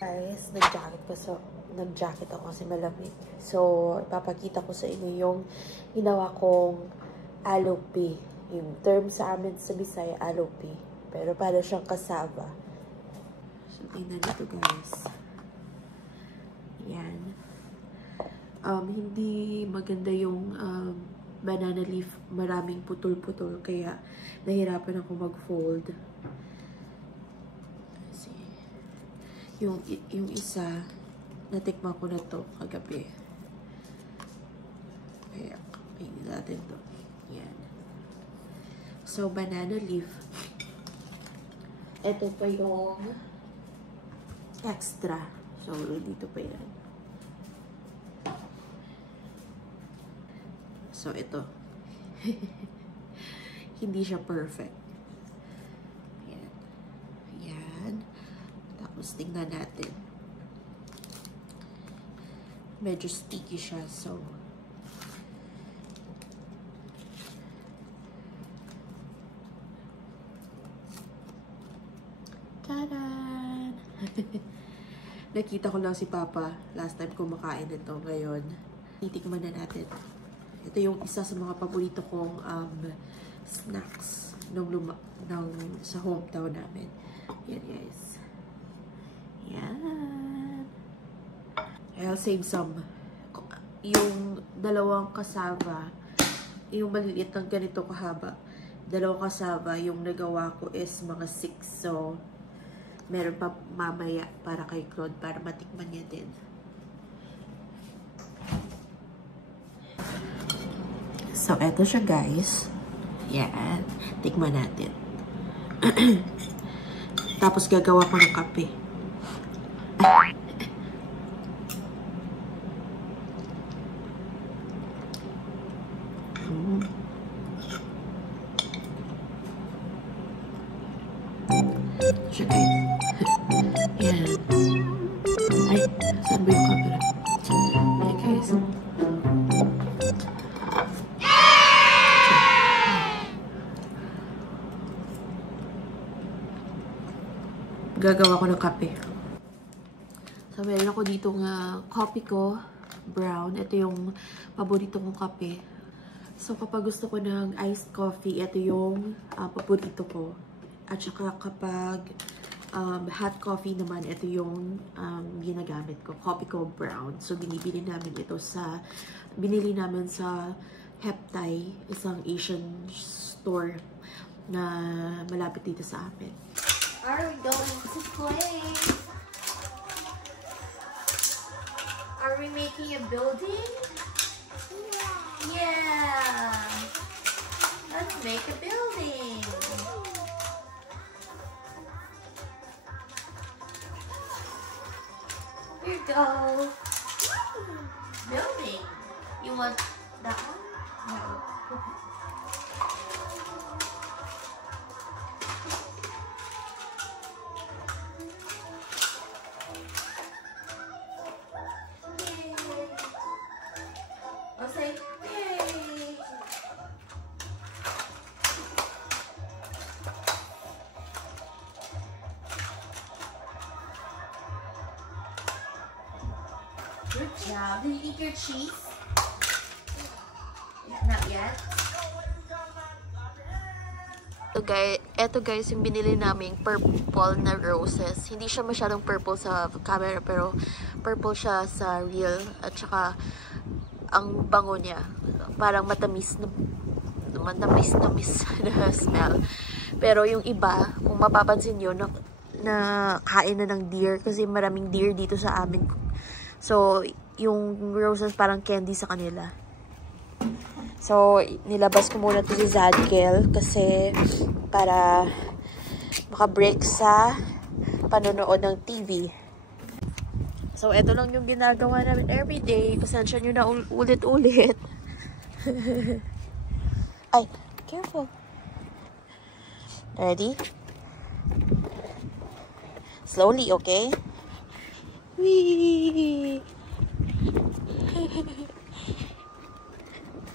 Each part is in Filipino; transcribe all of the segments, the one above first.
Guys, nag-jacket ako kasi malamig. So, ipapakita ko sa inyo yung ginawa kong alope. Yung term sa amin sa Bisaya, alope. Pero para siyang cassava. So, tingnan nito guys. Yan. Hindi maganda yung banana leaf. Maraming putol-putol. Kaya, nahirapan ako mag-fold. Yung isa, natikman ko na to kagabi. Kaya, kainin natin to. Yan. So, banana leaf. Ito pa yung extra. So, dito pa yan. So, ito. Hindi siya perfect. Yan. Yan. Tapos, tingnan natin. Medyo sticky siya, so. Taran! Nakita ko lang si Papa last time kumakain nito. Ngayon, titikman na natin. Ito yung isa sa mga paborito kong snacks sa hometown namin. Yan, guys. Yan. I'll save some. Yung dalawang cassava, yung maliliit ng ganito kahaba, dalawang cassava, yung nagawa ko is mga 6. So, meron pa mamaya para kay Claude para matikman niya din. So, eto siya guys. Yan. Tikman natin. Tapos gagawa ko ng kape. Siya guys. Yan. Ay, saan ba yung camera? Ay guys. Gagawa ko ng kape. So, meron ako dito nga coffee ko, brown. Ito yung paborito kong kape. So, kapag gusto ko ng iced coffee, ito yung paborito ko. At saka kapag hot coffee naman, ito yung ginagamit ko. Coffee ko brown. So, binili namin sa Heptay, isang Asian store na malapit dito sa amin. Are we going to play? Are we making a building? Yeah. Let's make a building. Here you go. Building. You want that one? No. I'll say, yay! Good job. Did you eat your cheese? Not yet. Ito guys, yung binili naming purple na roses. Hindi siya masyadong purple sa camera, pero purple siya sa real. At saka, ang bango niya. Parang matamis na smell. Pero yung iba, kung mapapansin nyo, na kain na ng deer. Kasi maraming deer dito sa amin. So, yung roses parang candy sa kanila. So, nilabas ko muna ito si Zadkiel kasi para makabreak sa panonood ng TV. So, eto lang yung ginagawa namin everyday. Pasensya nyo na ulit-ulit. Ay, careful. Ready? Slowly, okay? Whee!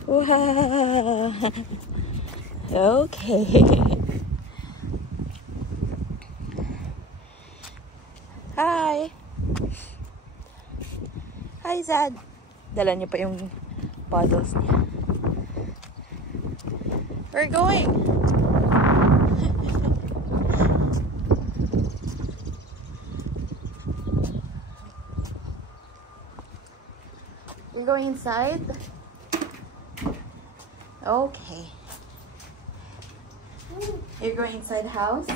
Wow! Okay. Zad. Dala niya pa yung bottles niya. We're going. We're going inside. Okay. You're going inside the house?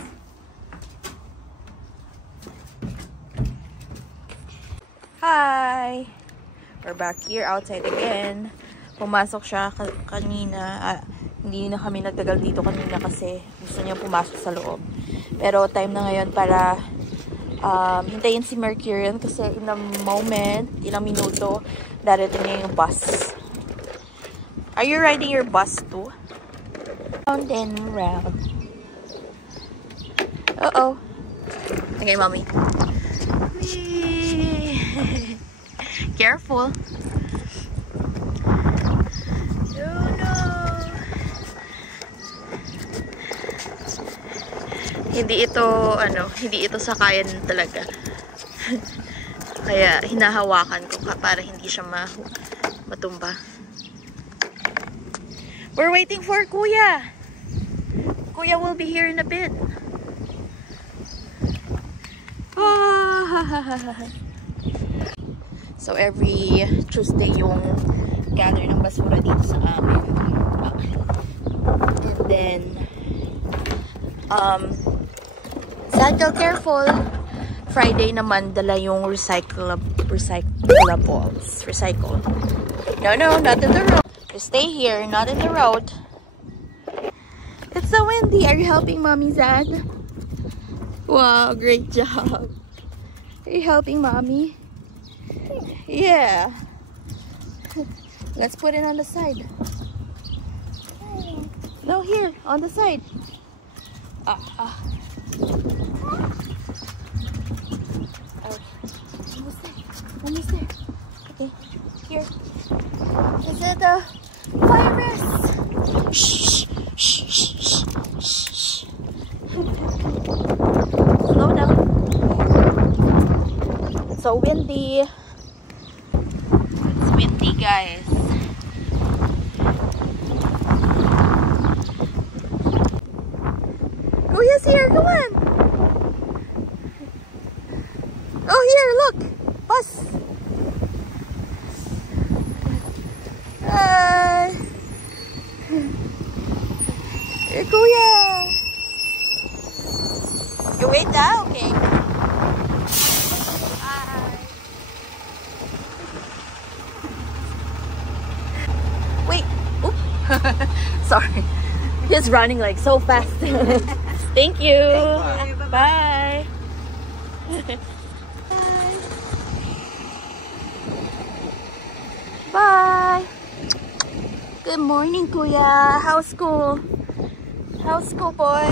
Hi! We're back here outside again. Pumasok siya kanina. Hindi na kami nagtagal dito kanina kasi gusto niya pumasok sa loob. Pero time na ngayon para hintayin si Mercurian kasi in a moment, ilang minuto, darating niya yung bus. Are you riding your bus too? Round and round. Uh-oh. Okay, mommy. Careful. Oh no. Hindi ito sakayan talaga. Kaya hinahawakan ko para hindi siya matumba. We're waiting for Kuya. Kuya will be here in a bit. So every Tuesday yung gather ng basura dito sa amin. And then Sadko, careful. Friday naman dala yung recyclables. Recycle. No, not in the road. Just stay here, not in the road. It's so windy. Are you helping Mommy, Zad? Wow, great job. Are you helping Mommy? Yeah. Let's put it on the side. No, here, on the side. Almost there. Okay, here. Is it a virus? Shh, shh, shh, shh, shh. Slow down. It's so windy. It's windy, guys. Kuya's here, come on. Oh, here, look. Bus. Hi. Here, Kuya. You wait now? Okay. Bye. Wait. Oop. Sorry. He's running like so fast. Thank you. Bye. Bye. Good morning, Kuya. How's school? How's school, boy?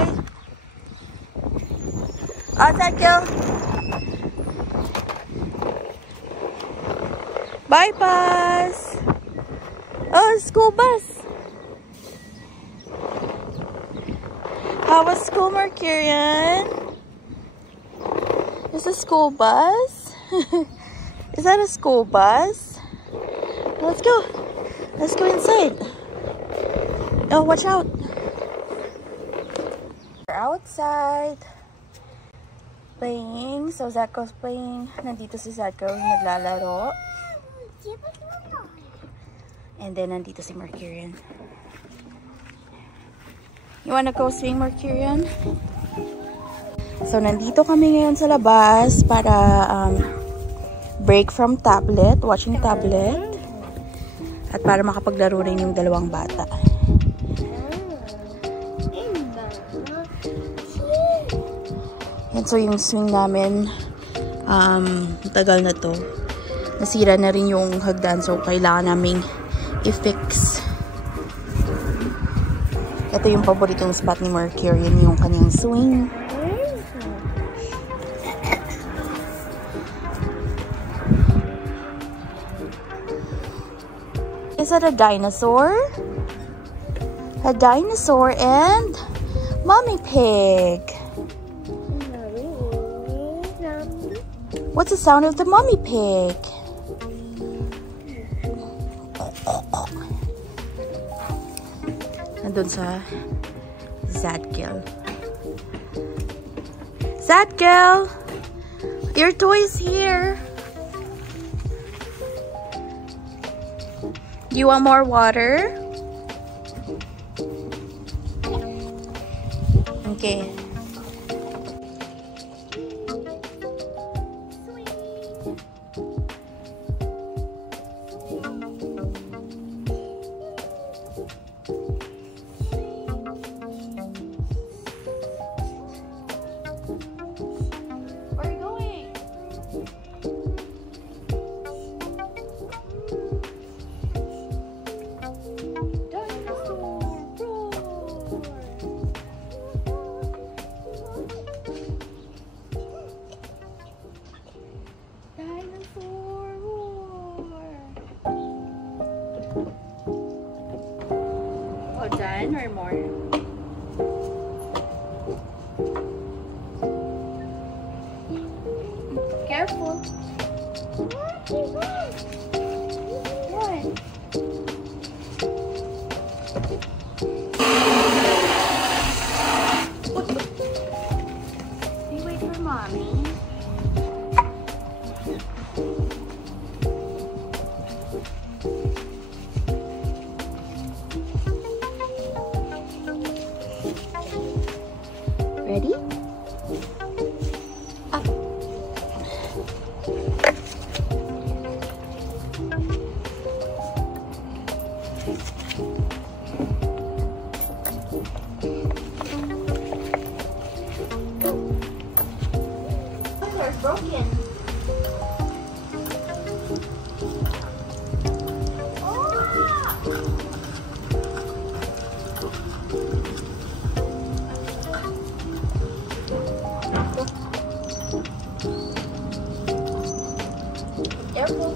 Outside, Gil. Bye, bus. Oh, school bus. How was school, Mercurian? Is a school bus? Is that a school bus? Let's go. Let's go inside. Oh, watch out. We're outside. Playing. So, Zadko's playing. Nandito si Zadko naglalaro. And then, nandito si Mercurian. You wanna go swing, Mercurian? So, nandito kami ngayon sa labas para break from tablet, watching tablet. At para makapaglaro rin yung dalawang bata. And so, yung swing namin, tagal na to. Nasira na rin yung hagdan. So, kailangan naming i-fix. Ito yung paboritong spot ni Mercurian, yung kanyang swing. Is that a dinosaur? A dinosaur and mommy pig. What's the sound of the mommy pig? Nandun sa Zadkiel. Zadkiel! Your toy is here! You want more water? Okay. Done or more? Careful. What? You wait for mommy. Ready? Up. They're broken. Careful.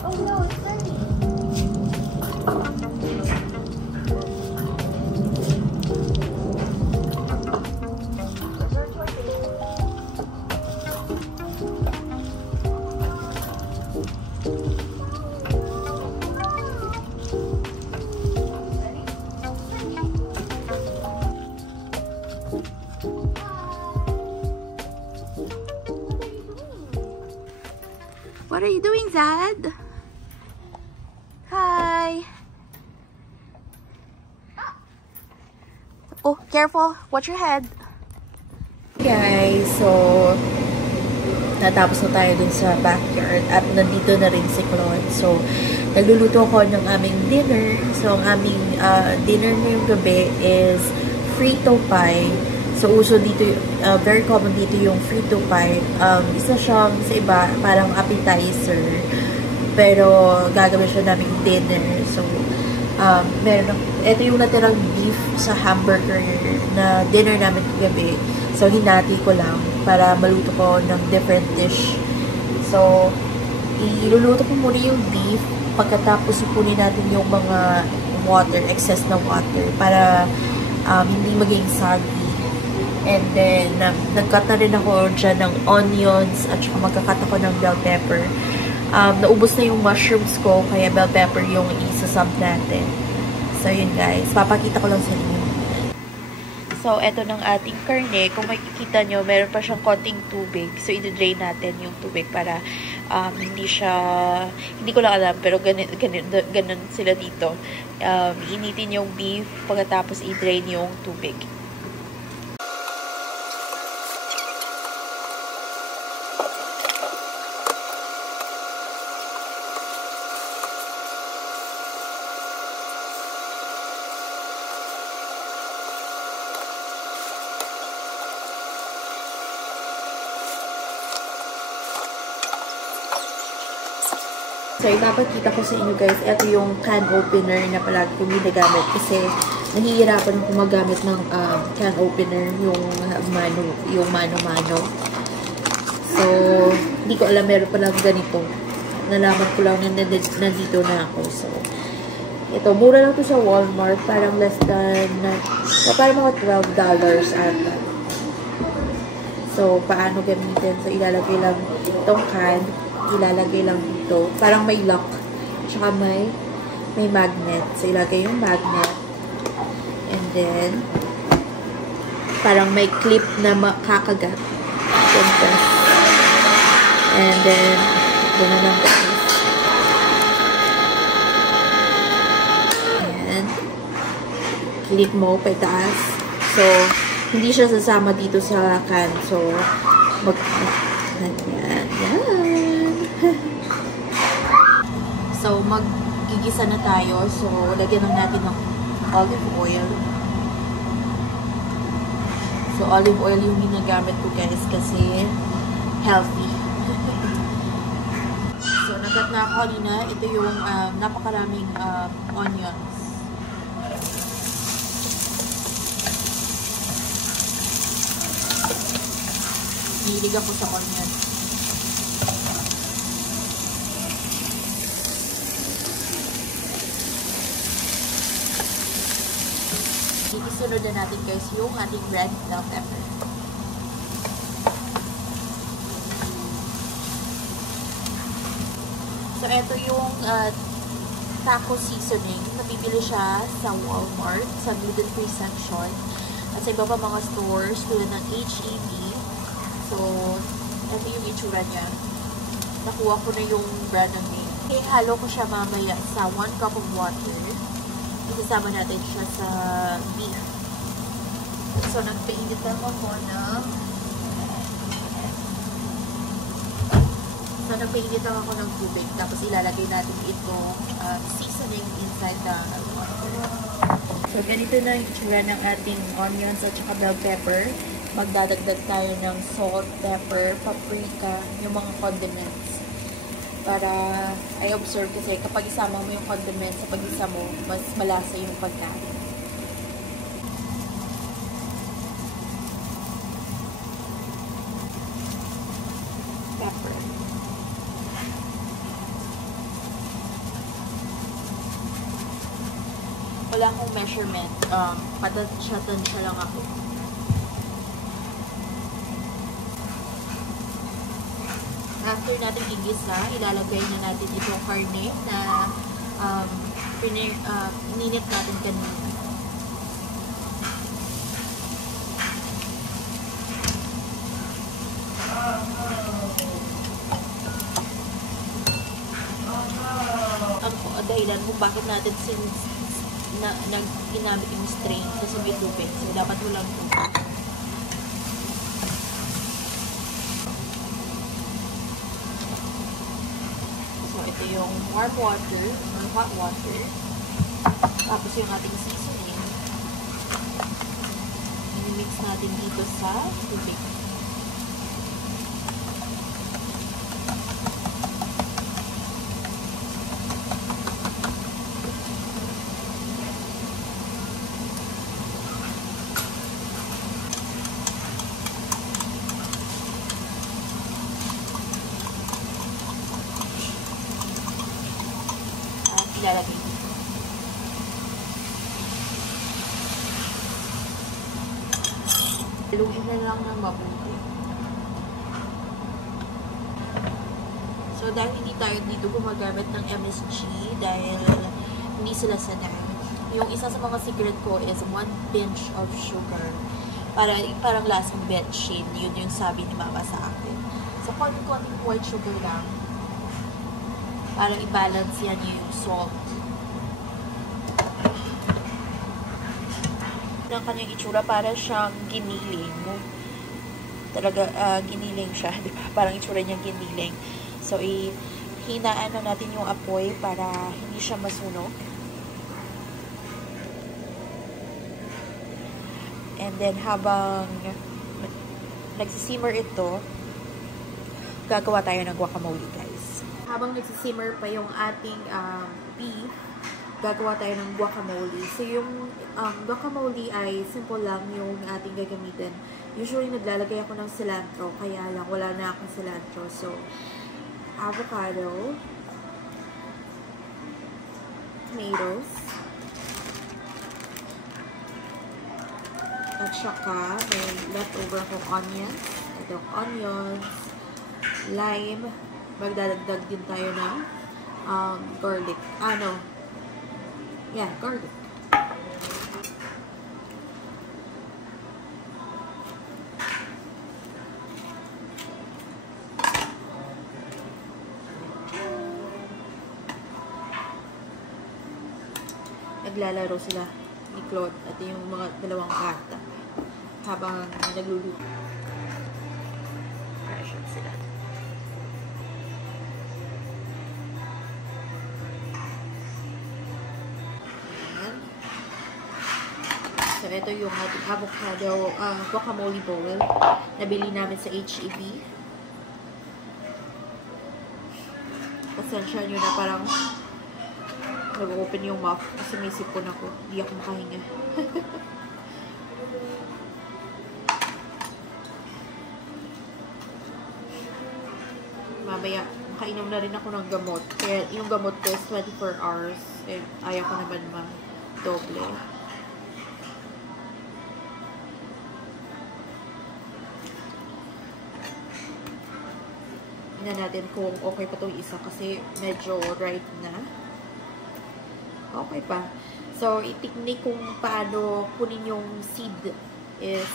Oh no, it's dirty. Where's our toy bin? What are you doing, Zad? Hi. Oh, careful. Watch your head. Guys, so natapos na tayo dun sa backyard at nandito na rin si Claude. So, nagluluto ako ng aming dinner. So, ang aming dinner ngayong gabi is frito pie. So, uso dito, very common dito yung frito pie. Isa siyang sa iba, parang appetizer. Pero, gagawin siya namin dinner. So, ito yung natirang beef sa hamburger na dinner namin gabi. So, hinati ko lang para maluto ko ng different dish. So, iluluto ko muna yung beef. Pagkatapos, ipunin natin yung mga water, excess na water, para hindi maging soggy. And then, nag-cut na rin ako dyan ng onions at saka magka-cut ako ng bell pepper. Naubos na yung mushrooms ko, kaya bell pepper yung isa-sub natin. So, yun guys. Papakita ko lang sa inyo. So, eto ng ating karne. Kung makikita nyo, meron pa siyang konting tubig. So, i-drain natin yung tubig para hindi ko lang alam, pero ganun sila dito. Initin yung beef, pagkatapos i-drain yung tubig. So, ipapakita ko sa inyo guys, ito yung can opener na palagi kong ginagamit kasi nahihirapan akong magamit ng can opener, yung mano-mano. So, hindi ko alam, meron palang ganito. Nalaman ko lang na nandito na ako. So, ito, mura lang to sa Walmart, parang less than, parang mga $12 ata. So, paano gamitin? So, ilalagay lang itong can, ilalagay lang dito. Parang may lock. Tsaka may magnet. So, ilagay yung magnet. And then, parang may clip na makakagat. And then, doon na lang ito. Ayan. Clip mo, paitaas. So, hindi siya sasama dito sa can. So, yan. So, magigisa na tayo. So, lagyan lang natin ng olive oil. So, olive oil yung ginagamit ko, guys, kasi healthy. So, nagat na ako kanina. Ito yung napakaraming onions. Hilig ako sa onions. Isunod na natin, guys, yung ating red bell pepper. So, ito yung taco seasoning. Nabibili siya sa Walmart, sa gluten-free section. At sa iba pa mga stores, tulad ng H-E-B. So, ito yung itsura niya. Nakuha ko na yung brand ng name. Okay, halo ko siya mamaya sa 1 cup of water. Isasama natin siya sa beef. So, nagpainit lang ako ng tubig. Tapos, ilalagay natin itong seasoning inside the water. So, ganito na yung itsura ng ating onions at saka bell pepper. Magdadagdag tayo ng salt, pepper, paprika, yung mga condiments. Para I-observe kasi kapag isama mo yung condiments sa pag-isa mo, mas malasa yung pagkain. Pepper. Wala akong measurement. Patansya lang ako. After natin igisa, ilalagay na natin itong karne na ninit natin kanina. Ang dahilan kung bakit natin ginamit yung strain kasi may tubig. So, dapat walang tubig. Ito yung warm water or hot water. Tapos yung ating seasoning. I-mix natin dito sa tubig. Ilalagay dito. Haluin na lang ng mabuti. So, dahil hindi tayo dito gumagamit ng MSG, dahil hindi sila sanay. Yung isa sa mga secret ko is 1 pinch of sugar. Parang lasang betchin. Yun yung sabi ni mama sa akin. So, konting white sugar lang. Para i-balance yan yung salt. Ang kanyang itsura para siyang giniling. Talaga, giniling siya. Diba? Parang itsura niyang giniling. So, hinaan na natin yung apoy para hindi siya masunog. And then, habang nagsisimmer ito, gagawa tayo ng guacamole, guys. Habang nagsisimmer pa yung ating beef, gagawa tayo ng guacamole. So, yung guacamole ay simple lang yung ating gagamitin. Usually, naglalagay ako ng cilantro, kaya lang wala na akong cilantro. So, avocado, tomatoes, at saka may leftover akong onions, at ditong onions, lime. Magdadagdag din tayo ng garlic. Garlic. Naglalaro sila ni Claude at yung mga dalawang bata habang nagluluto. Pressure sila. Ayan. So, ito yung ating avocado guacamole bowl. Nabili namin sa HEB. Pasensya nyo na parang nag-open yung mouth kasi may sipon ako. Hindi ako makahinga. Mamaya, makainom na rin ako ng gamot. Kaya yung gamot ko is 24 hours. Eh, ayaw ko naman ma-doble. Tingnan natin kung okay pa itong isa kasi medyo ripe na. Okay pa. So, i-technique kung paano kunin yung seed is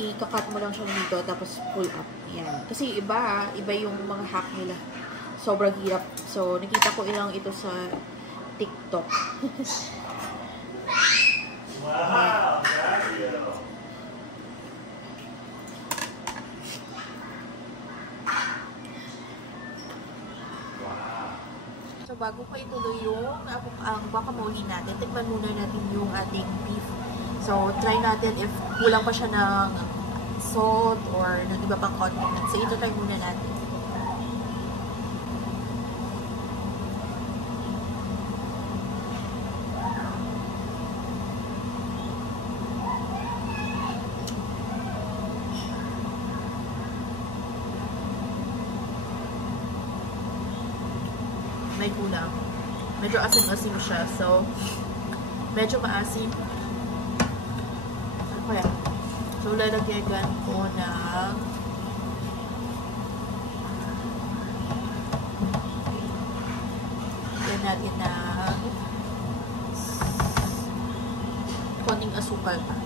i-cut mo lang siya dito tapos pull up. Yan. Kasi iba yung mga hack nila. Sobrang hirap. So, nakita ko ilang ito sa TikTok. Wow! So, bago pa ituloy yung ang guacamole natin, tikman muna natin yung ating beef. So, try natin if kulang pa siya ng salt or ng iba pang condiments. So, ito try muna natin. May kulang. Medyo asim-asim siya. So, medyo maasim. Okay. So, lalagyan ko ng lagyan natin ng konting asukal pa.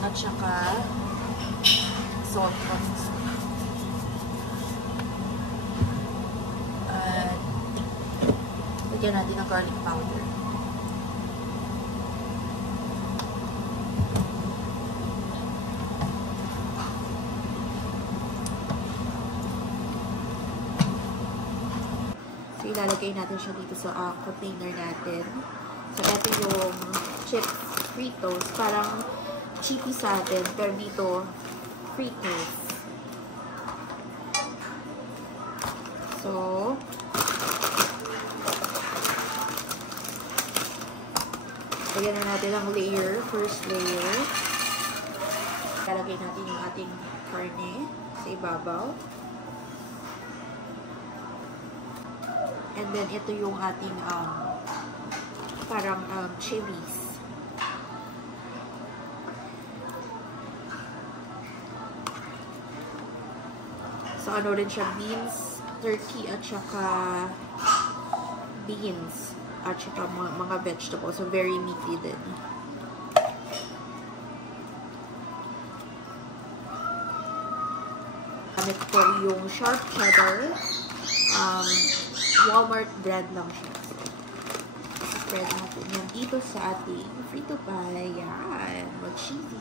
At saka salt process. At lagyan natin ng garlic powder. So, ilalagay natin siya dito sa container natin. So, ito yung chips Fritos. Parang cheapy sa atin, pero dito Fritos. So, lagyan na natin ang layer, first layer. Lalagay natin yung ating karne sa ibabaw. And then, ito yung ating parang chilies. So, ano rin siya, beans, turkey, at saka beans, at saka mga vegetables. So, very meaty din. Gamit ko yung sharp cheddar. Walmart brand lang siya. Spread natin yan dito sa ating frito pie. Yan. Mag-cheesy.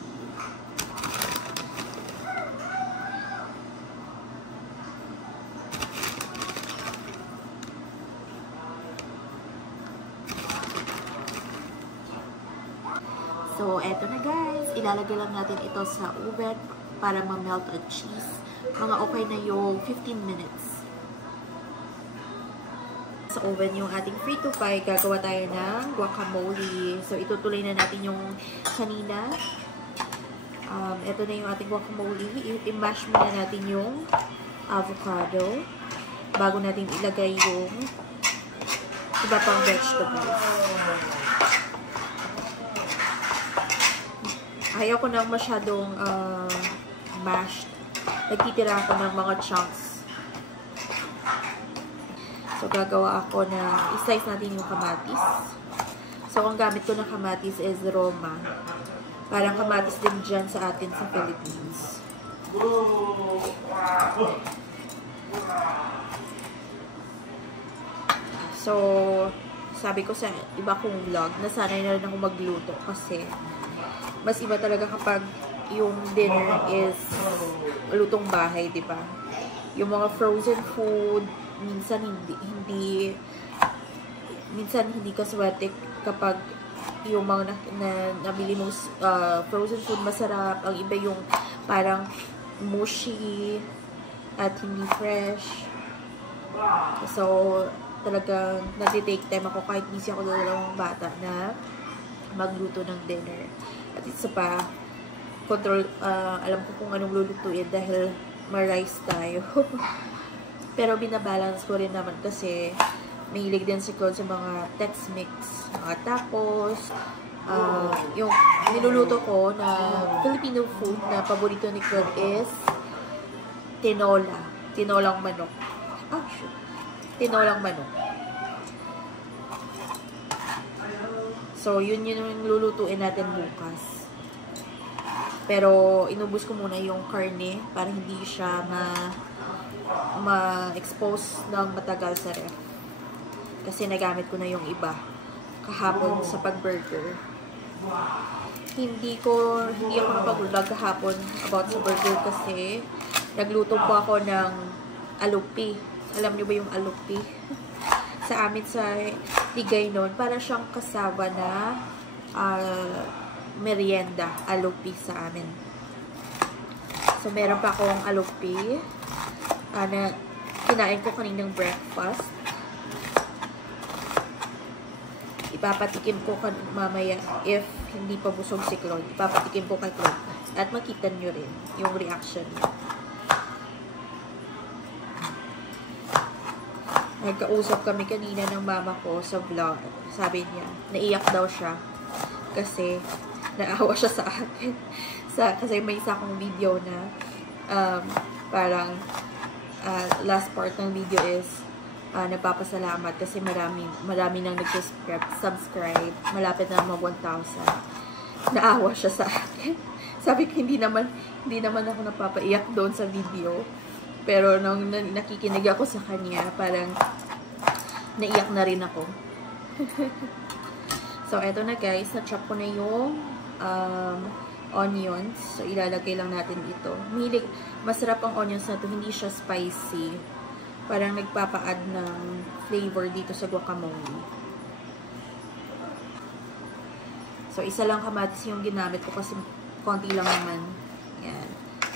So, eto na guys. Ilalagay lang natin ito sa oven para ma-melt ang cheese. Mga okay na yung 15 minutes. Sa oven yung ating frito pie, gagawa tayo ng guacamole. So, itutuloy na natin yung kanina. Ito na yung ating guacamole. I-mash muna natin yung avocado bago natin ilagay yung iba pang vegetables. Ayaw ko nang masyadong mashed. Nagtitira ako ng mga chunks. So, gagawa ako na i-slice natin yung kamatis. So, ang gamit ko ng kamatis is Roma. Parang kamatis din dyan sa atin sa Philippines. So, sabi ko sa iba kong vlog, nasanay na rin ako magluto kasi mas iba talaga kapag yung dinner is lutong bahay, di ba? Yung mga frozen food, minsan hindi kaswerte kapag yung mga nabili mong frozen food masarap. Ang iba yung parang mushy at hindi fresh. So, talagang nag-take time ako kahit busy ako dalawang bata na magluto ng dinner. At isa pa, alam ko kung anong lulutuin dahil ma-rice tayo. Pero binabalance ko rin naman kasi mahilig din si Claude sa mga Tex-Mex, mga tacos. Yung niluluto ko na Filipino food na paborito ni Claude is tinolang manok. Tinolang manok. So, yun yung lulutuin natin bukas. Pero, inubos ko muna yung karne para hindi siya ma-expose ng matagal sa ref. Kasi nagamit ko na yung iba kahapon sa pag-burger. Hindi ako napag-vlog kahapon about sa burger kasi nagluto po ako ng alupi. Alam niyo ba yung alupi? Sa amin sa Tigay noon, parang siyang kasama na merienda, alupi sa amin. So, meron pa akong alupi na kinain ko kaninang breakfast. Ipapatikim ko mamaya if hindi pa busog si Claude. Ipapatikim ko kay Claude. At makita nyo rin yung reaction niya. Nagkausap kami kanina ng mama ko sa vlog. Sabi niya, naiyak daw siya kasi naawa siya sa akin. Kasi may isa akong video na parang last part ng video is nagpapasalamat kasi marami nang nag-subscribe. Malapit na mag 1,000. Naawa siya sa akin. Sabi ko, hindi naman ako napapaiyak doon sa video. Pero nung nakikinig ako sa kanya, parang naiyak na rin ako. So, eto na guys. Na-chop ko na yung onions. So, ilalagay lang natin ito. Masarap ang onions na ito. Hindi siya spicy. Parang nagpapa-add ng flavor dito sa guacamole. So, isa lang kamatis yung ginamit ko kasi konti lang naman. Yan.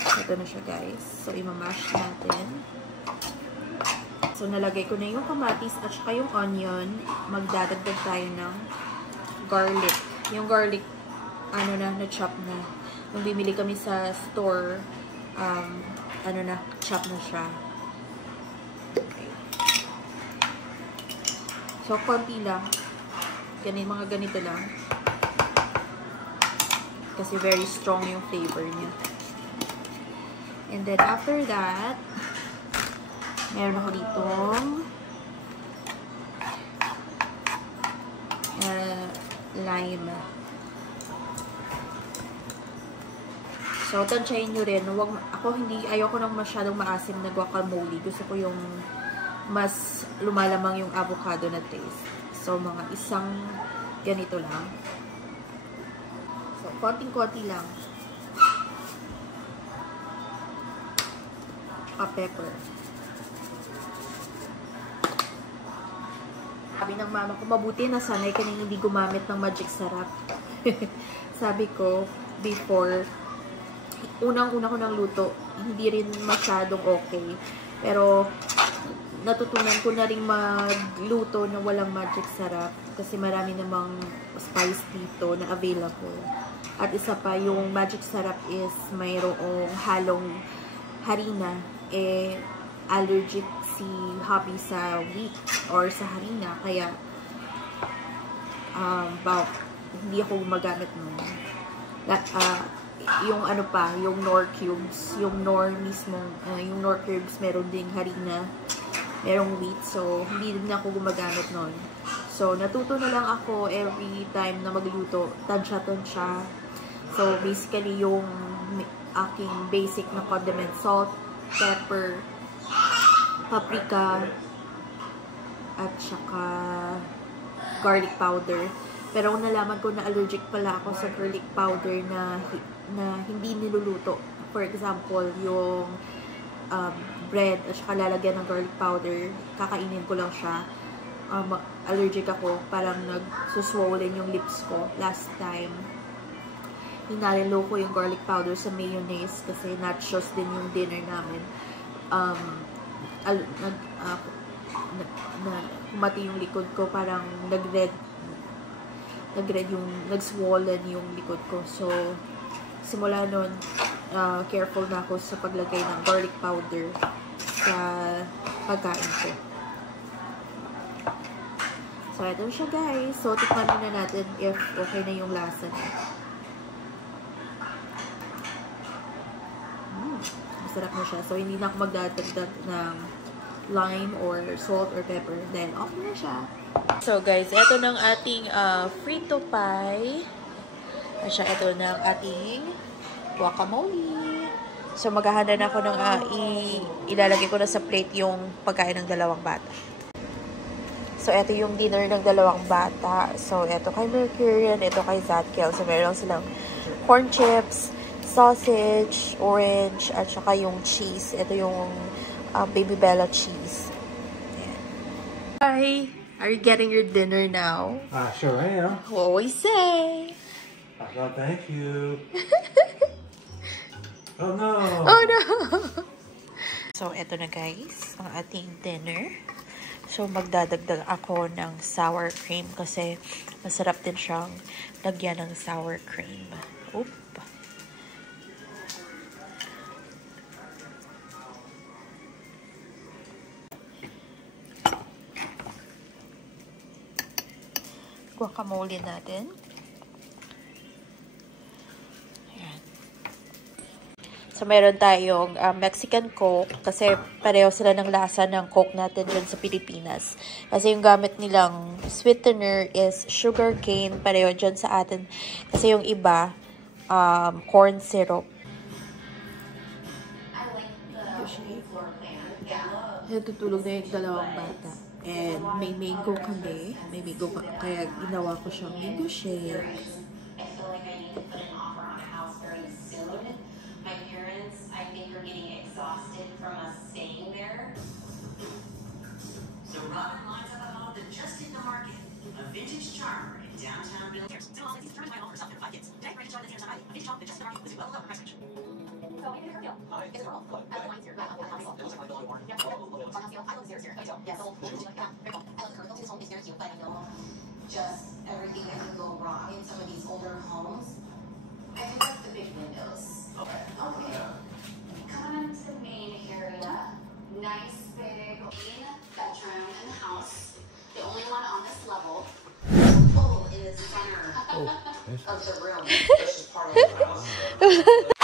Ito na siya guys. So, imamash natin. So, nalagay ko na yung kamatis at saka yung onion. Magdadagdag tayo ng garlic. Yung garlic, na-chop na. Nung bimili kami sa store, chop na siya. Okay. So, konti lang. Mga ganito lang. Kasi very strong yung flavor niya. And then, after that, meron ako ditong lime. So, tansyahin nyo rin. Ayoko nang masyadong maasim na guacamole. Gusto ko yung mas lumalamang yung avocado na taste. So, mga isang ganito lang. So, konting-konti lang. Pepper. Sabi ng mama ko, mabuti nasanay ka na hindi gumamit ng magic sarap. Sabi ko, before, unang-una ko ng luto, hindi rin masyadong okay. Pero, natutunan ko na rin magluto na walang magic sarap. Kasi marami namang spice dito na available. At isa pa, yung magic sarap is mayroong halong harina. Allergic si hubby sa wheat or sa harina. Kaya, hindi ako gumagamit nun. Yung ano pa, yung Knorr cubes, yung Knorr mismong, yung Knorr cubes, meron ding harina, merong wheat, so hindi din ako gumagamit nun. So, natuto na lang ako every time na magluto, tansya-tansya. So, basically, yung aking basic na condiment, salt, pepper, paprika, at saka garlic powder. Pero kung nalaman ko na allergic pala ako sa garlic powder na hindi niluluto. For example, yung bread at saka lalagyan ng garlic powder, kakainin ko lang siya. Allergic ako, parang nagsuswollen yung lips ko last time. Hinalilo ko yung garlic powder sa mayonnaise kasi nachos din yung dinner namin. Kumati yung likod ko, parang nag-red yung, nag-swollen yung likod ko. So, simula nun, careful na ako sa paglagay ng garlic powder sa pagkain ko. So, ito siya guys. So, tikman muna natin if okay na yung lasa niya. Masarap na siya. So, hindi na ako magdadagdag ng lime or salt or pepper. Then, okay na siya. So, guys, ito ng ating frito pie. At siya, ito ng ating guacamole. So, maghahanda na ako ng ilalagay ko na sa plate yung pagkain ng dalawang bata. So, ito yung dinner ng dalawang bata. So, ito kay Mercurian, ito kay Zadkiel. So, meron silang corn chips, sausage, orange, at saka yung cheese. Ito yung Baby Bella cheese. Ayan. Hi! Are you getting your dinner now? Sure I am. What we say? Oh, thank you. Oh no! Oh no! So, ito na guys, ang ating dinner. So, magdadagdag ako ng sour cream kasi masarap din siyang lagyan ng sour cream. Oop! Guacamole natin. Ayan. So, meron tayong Mexican Coke kasi pareho sila ng lasa ng Coke natin dyan sa Pilipinas. Kasi yung gamit nilang sweetener is sugar cane, pareho dyan sa atin. Kasi yung iba, corn syrup. Natutulog na yung dalawang bata. And may mango kami. May mango kaya ginawa ko siyang mango shake. I feel like I need to put an offer on a house very soon. My parents, I think, are getting exhausted from us staying there. So Robin lines up a home that just hit the market. A vintage charmer in downtown Billings. So all these determined by offers out there 5 kids. Today, ready to join the dinner tonight. A vintage home that just hit the market. Visit well below price range. So maybe a deal. Is it Earl? I love mine's here. I love the house. I love Zero Zero. Yes. I love Kirkland. His home is very cute, but I know just everything that can go wrong in some of these older homes. I think that's the big windows. Okay. Coming into the main area, nice big bedroom in the house. The only one on this level. Pool in the center of the room. This is part of the house.